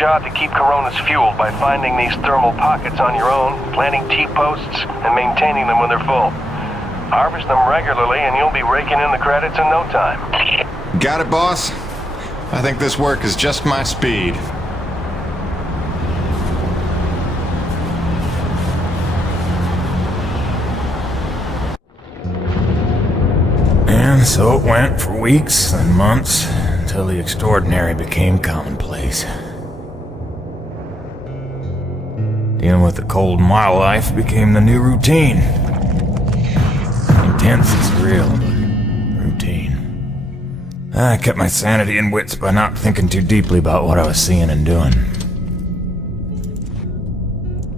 job to keep Coronas fueled by finding these thermal pockets on your own, planting T-posts, and maintaining them when they're full. Harvest them regularly and you'll be raking in the credits in no time. Got it, boss? I think this work is just my speed. And so it went for weeks and months, until the extraordinary became commonplace. Dealing with the cold mile life became the new routine. Intense and surreal, but routine. I kept my sanity and wits by not thinking too deeply about what I was seeing and doing.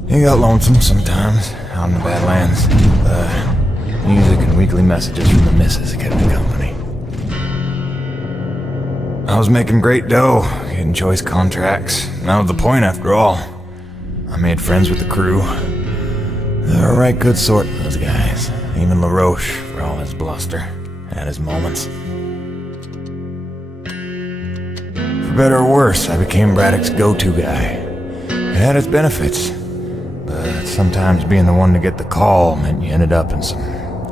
It got lonesome sometimes, out in the Badlands. Music and weekly messages from the missus kept me company. I was making great dough, getting choice contracts. That was the point after all. I made friends with the crew. They're a right good sort, those guys. Even Laroche, for all his bluster, had his moments. For better or worse, I became Braddock's go-to guy. It had its benefits, but sometimes being the one to get the call meant you ended up in some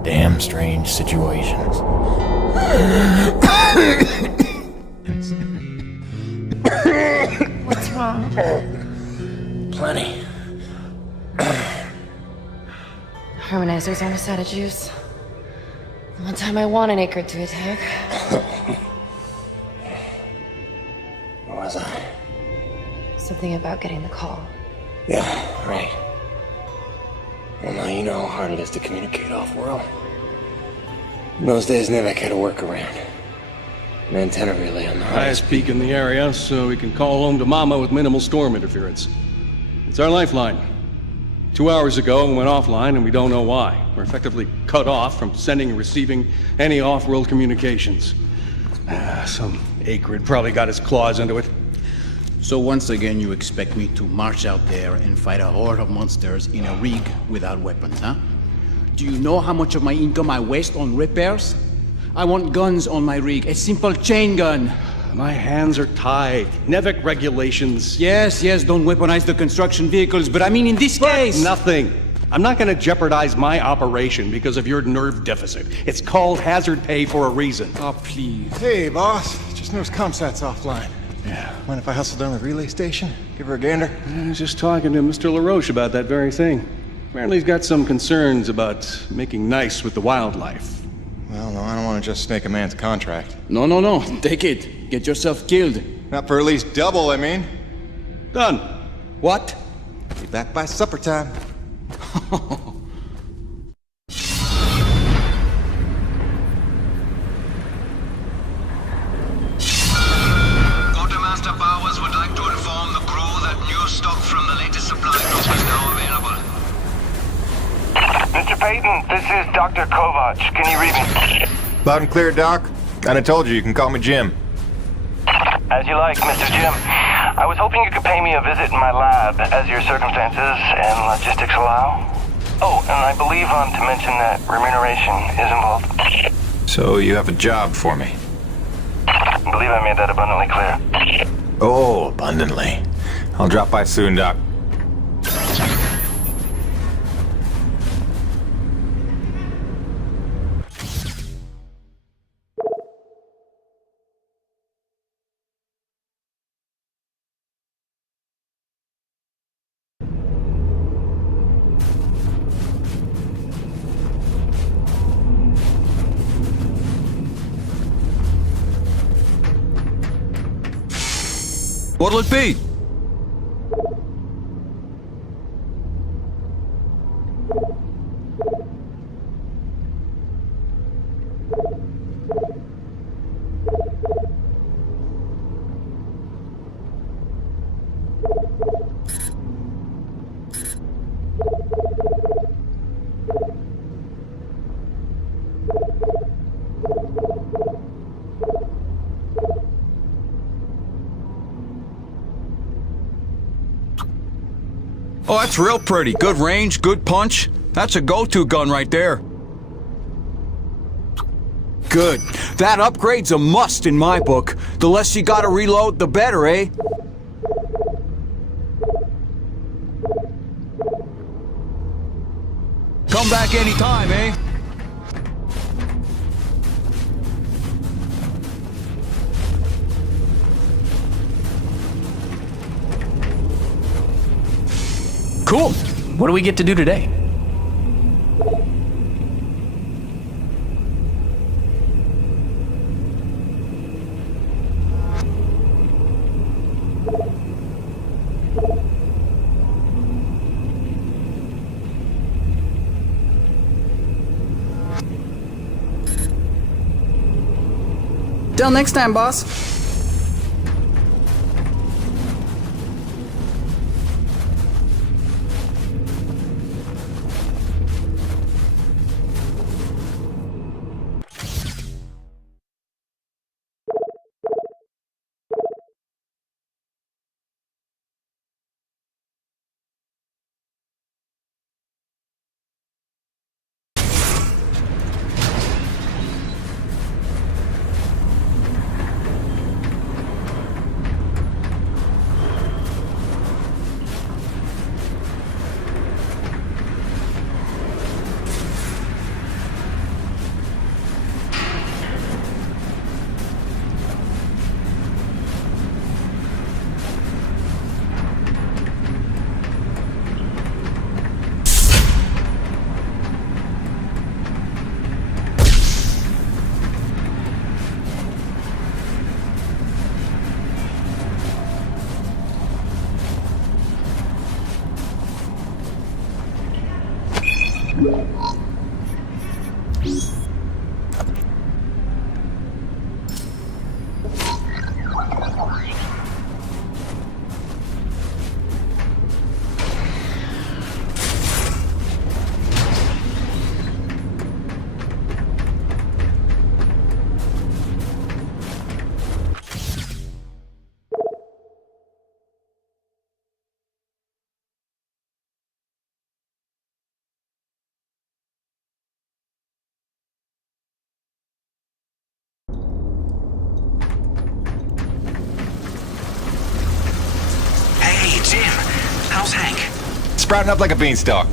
damn strange situations. What's wrong? Plenty. Harmonizers aren't a side of juice. One time I want an acre to attack. Where was I? Something about getting the call. Yeah, right. Well, now you know how hard it is to communicate off-world. In those days, Nivek had a workaround. An antenna relay on the highest peak in the area, so we can call home to Mama with minimal storm interference. It's our lifeline. 2 hours ago, we went offline, and we don't know why. We're effectively cut off from sending and receiving any off-world communications. Some acrid probably got his claws into it. So once again, you expect me to march out there and fight a horde of monsters in a rig without weapons, huh? Do you know how much of my income I waste on repairs? I want guns on my rig, a simple chain gun. My hands are tied. Nevik regulations. Yes, don't weaponize the construction vehicles, but I mean in this case... Nothing. I'm not gonna jeopardize my operation because of your nerve deficit. It's called hazard pay for a reason. Oh, please. Hey, boss. Just noticed ComSat's offline. Yeah. Mind if I hustle down the relay station? Give her a gander? I was just talking to Mr. Laroche about that very thing. Apparently he's got some concerns about making nice with the wildlife. Well, no, I don't want to just snake a man's contract. No. Take it. Get yourself killed. Not for at least double, I mean. Done. What? Be back by supper time. Quartermaster Bowers would like to inform the crew that new stock from the latest supply drop is now available. Mr. Peyton, this is Dr. Kovac. Can you read me? Loud and clear, Doc. And I told you can call me Jim. As you like, Mr. Jim. I was hoping you could pay me a visit in my lab as your circumstances and logistics allow. Oh, and I believe I'm to mention that remuneration is involved. So you have a job for me? I believe I made that abundantly clear. Oh, abundantly. I'll drop by soon, Doc. What'll it be? Oh, that's real pretty. Good range, good punch. That's a go-to gun right there. Good. That upgrade's a must in my book. The less you gotta reload, the better, eh? Come back anytime, eh? Cool. What do we get to do today? Till next time, boss. Jim, how's Hank? Sprouting up like a beanstalk.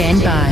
Stand by.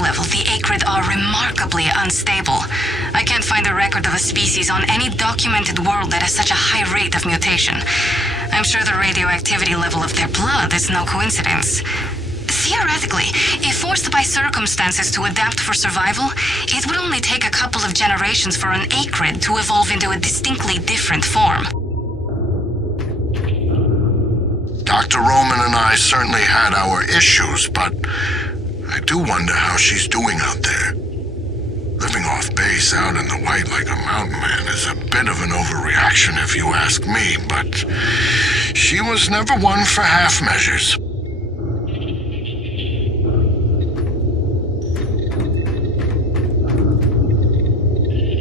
Level, the acrid are remarkably unstable. I can't find a record of a species on any documented world that has such a high rate of mutation. I'm sure the radioactivity level of their blood is no coincidence. Theoretically, if forced by circumstances to adapt for survival, it would only take a couple of generations for an acrid to evolve into a distinctly different form. Dr. Roman and I certainly had our issues, but I do wonder how she's doing out there. Living off North Base out in the white like a mountain man is a bit of an overreaction if you ask me, but she was never one for half measures.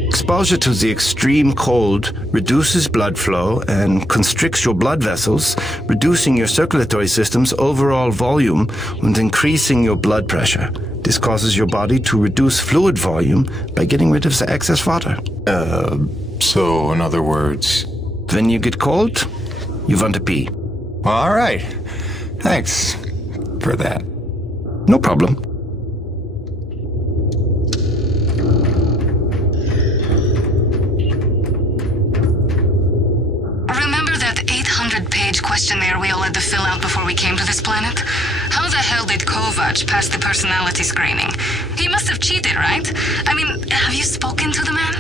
Exposure to the extreme cold reduces blood flow and constricts your blood vessels, reducing your circulatory system's overall volume and increasing your blood pressure. This causes your body to reduce fluid volume by getting rid of the excess water. So in other words... When you get cold, you want to pee. All right. Thanks for that. No problem. Questionnaire we all had to fill out before we came to this planet? How the hell did Kovac pass the personality screening? He must have cheated, right? I mean, have you spoken to the man?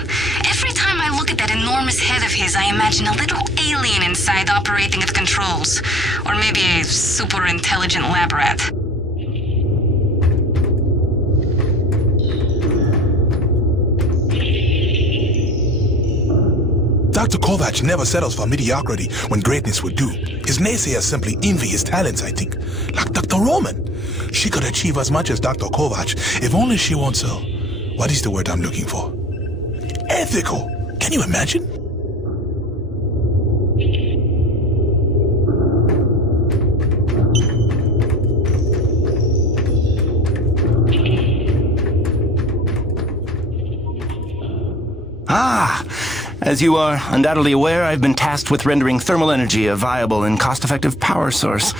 Every time I look at that enormous head of his, I imagine a little alien inside operating at controls. Or maybe a super intelligent lab rat. Dr. Kovac never settles for mediocrity when greatness would do. His naysayers simply envy his talents, I think. Like Dr. Roman. She could achieve as much as Dr. Kovac if only she wants so. What is the word I'm looking for? Ethical. Can you imagine? As you are undoubtedly aware, I've been tasked with rendering thermal energy a viable and cost-effective power source.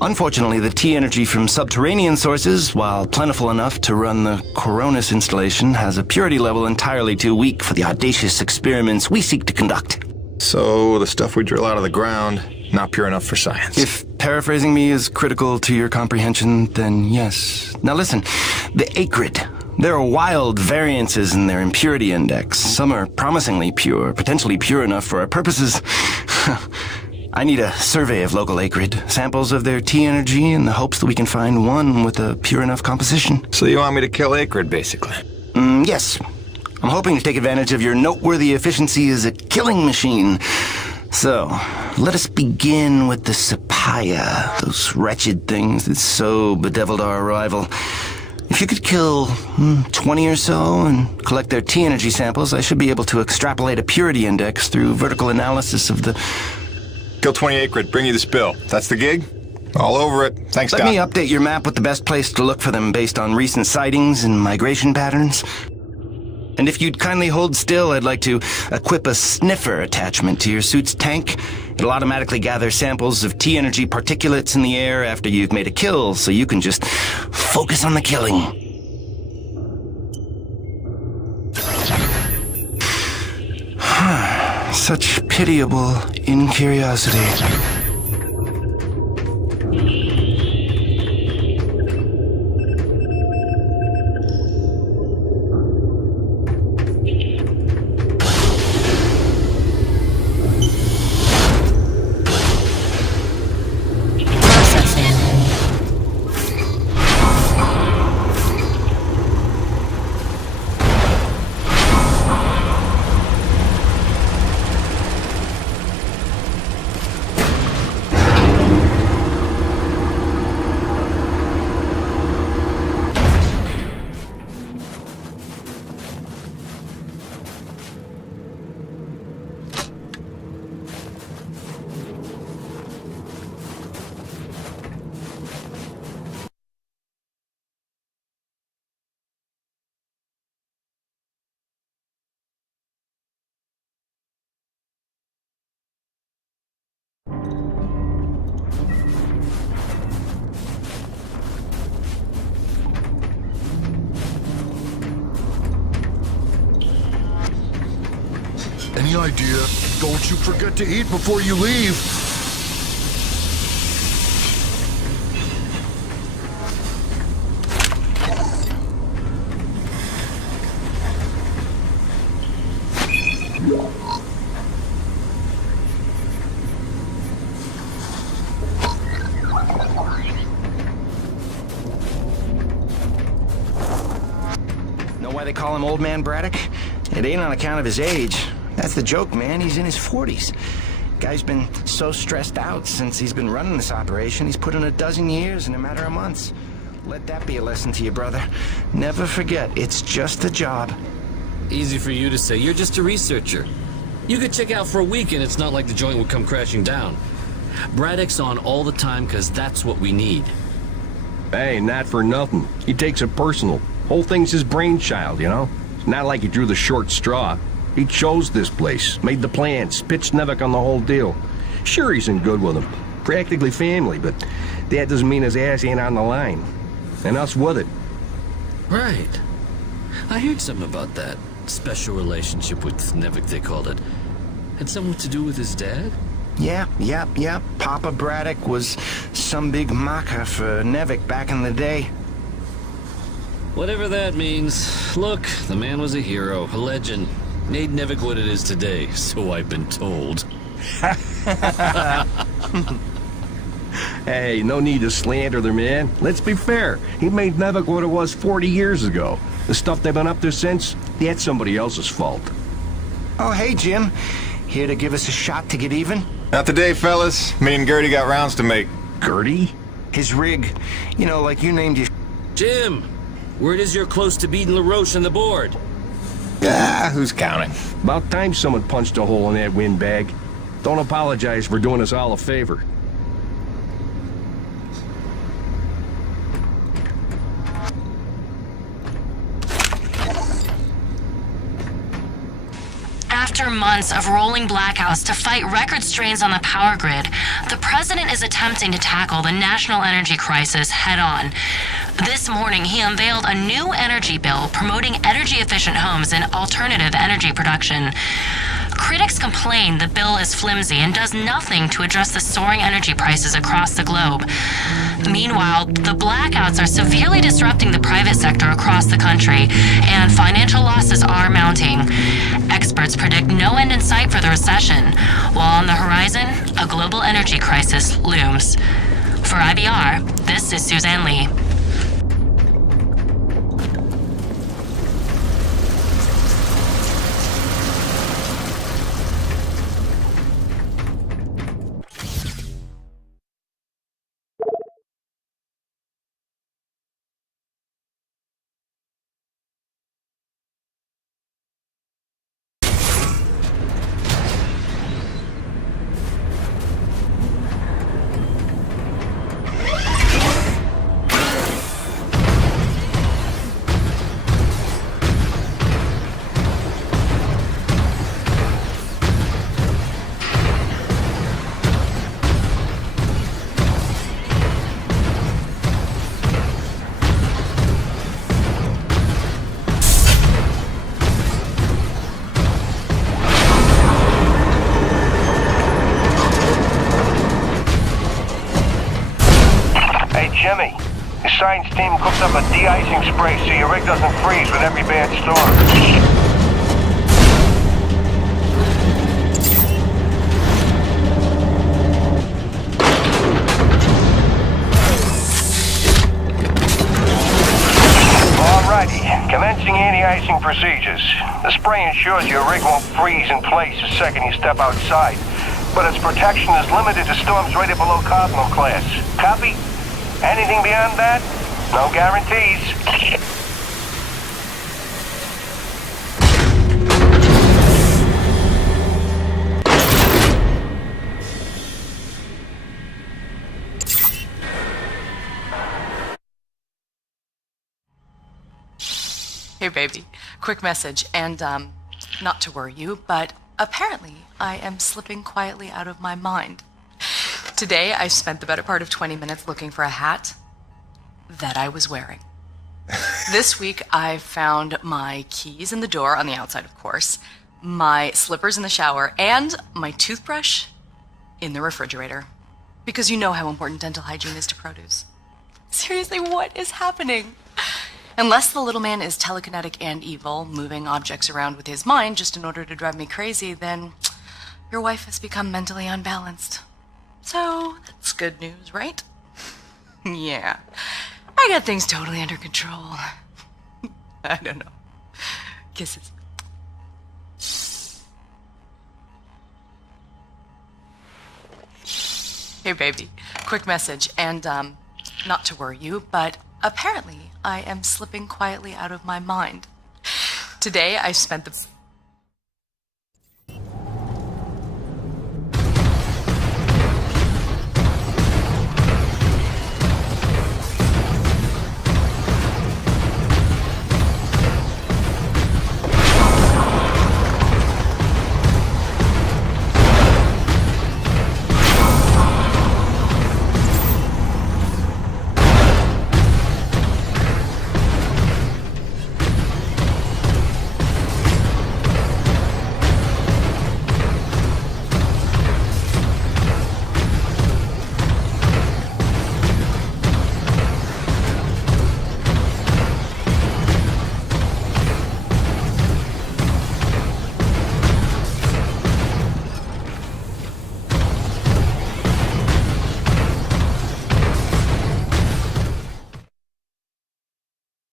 Unfortunately, the T-energy from subterranean sources, while plentiful enough to run the Coronis installation, has a purity level entirely too weak for the audacious experiments we seek to conduct. So the stuff we drill out of the ground, not pure enough for science. If paraphrasing me is critical to your comprehension, then yes. Now listen, the acrid. There are wild variances in their impurity index. Some are promisingly pure, potentially pure enough for our purposes. I need a survey of local acrid, samples of their T-energy in the hopes that we can find one with a pure enough composition. So you want me to kill acrid, basically? Yes. I'm hoping to take advantage of your noteworthy efficiency as a killing machine. So, let us begin with the Sapaya, those wretched things that so bedeviled our arrival. If you could kill 20 or so and collect their T-energy samples, I should be able to extrapolate a purity index through vertical analysis of the... Kill 20 acrid, bring you the spill. That's the gig? All over it. Thanks, Doc. Let me update your map with the best place to look for them based on recent sightings and migration patterns. And if you'd kindly hold still, I'd like to equip a sniffer attachment to your suit's tank. It'll automatically gather samples of T-energy particulates in the air after you've made a kill, so you can just focus on the killing. Such pitiable incuriosity. Any idea? Don't you forget to eat before you leave. call him Old Man Braddock? It ain't on account of his age. That's the joke, man. He's in his 40s. Guy's been so stressed out since he's been running this operation, he's put in 12 years in a matter of months. Let that be a lesson to you, brother. Never forget, it's just a job. Easy for you to say. You're just a researcher. You could check out for a week and it's not like the joint would come crashing down. Braddock's on all the time because that's what we need. Hey, not for nothing. He takes it personal. Whole thing's his brainchild, you know? It's not like he drew the short straw. He chose this place, made the plans, pitched Nevik on the whole deal. Sure, he's in good with him. Practically family, but that doesn't mean his ass ain't on the line. And us with it. Right. I heard something about that. Special relationship with Nevik, they called it. Had something to do with his dad? Yeah. Papa Braddock was some big macher for Nevik back in the day. Whatever that means. Look, the man was a hero, a legend. Made Nevik what it is today, so I've been told. Hey, no need to slander the man. Let's be fair. He made Nevik what it was 40 years ago. The stuff they've been up to since, that's somebody else's fault. Oh, hey, Jim. Here to give us a shot to get even? Not today, fellas. Me and Gertie got rounds to make. Gertie? His rig. You know, like you named your... Jim! Word is you're close to beating Laroche on the board. Who's counting? About time someone punched a hole in that windbag. Don't apologize for doing us all a favor. After months of rolling blackouts to fight record strains on the power grid, the president is attempting to tackle the national energy crisis head-on. This morning, he unveiled a new energy bill promoting energy-efficient homes and alternative energy production. Critics complain the bill is flimsy and does nothing to address the soaring energy prices across the globe. Meanwhile, the blackouts are severely disrupting the private sector across the country, and financial losses are mounting. Experts predict no end in sight for the recession, while on the horizon, a global energy crisis looms. For IBR, this is Suzanne Lee. Jimmy, the science team cooked up a de-icing spray so your rig doesn't freeze with every bad storm. Alrighty, commencing anti-icing procedures. The spray ensures your rig won't freeze in place the second you step outside, but its protection is limited to storms rated below Cardinal class. Copy? Anything beyond that? No guarantees. Hey baby, quick message, and not to worry you, but apparently I am slipping quietly out of my mind. Today, I spent the better part of 20 minutes looking for a hat that I was wearing. This week, I found my keys in the door, on the outside, of course, my slippers in the shower, and my toothbrush in the refrigerator. Because you know how important dental hygiene is to produce. Seriously, what is happening? Unless the little man is telekinetic and evil, moving objects around with his mind just in order to drive me crazy, then your wife has become mentally unbalanced. So, that's good news, right? Yeah. I got things totally under control. I don't know. Kisses. Hey, baby. Quick message, and, not to worry you, but apparently I am slipping quietly out of my mind. Today I spent the...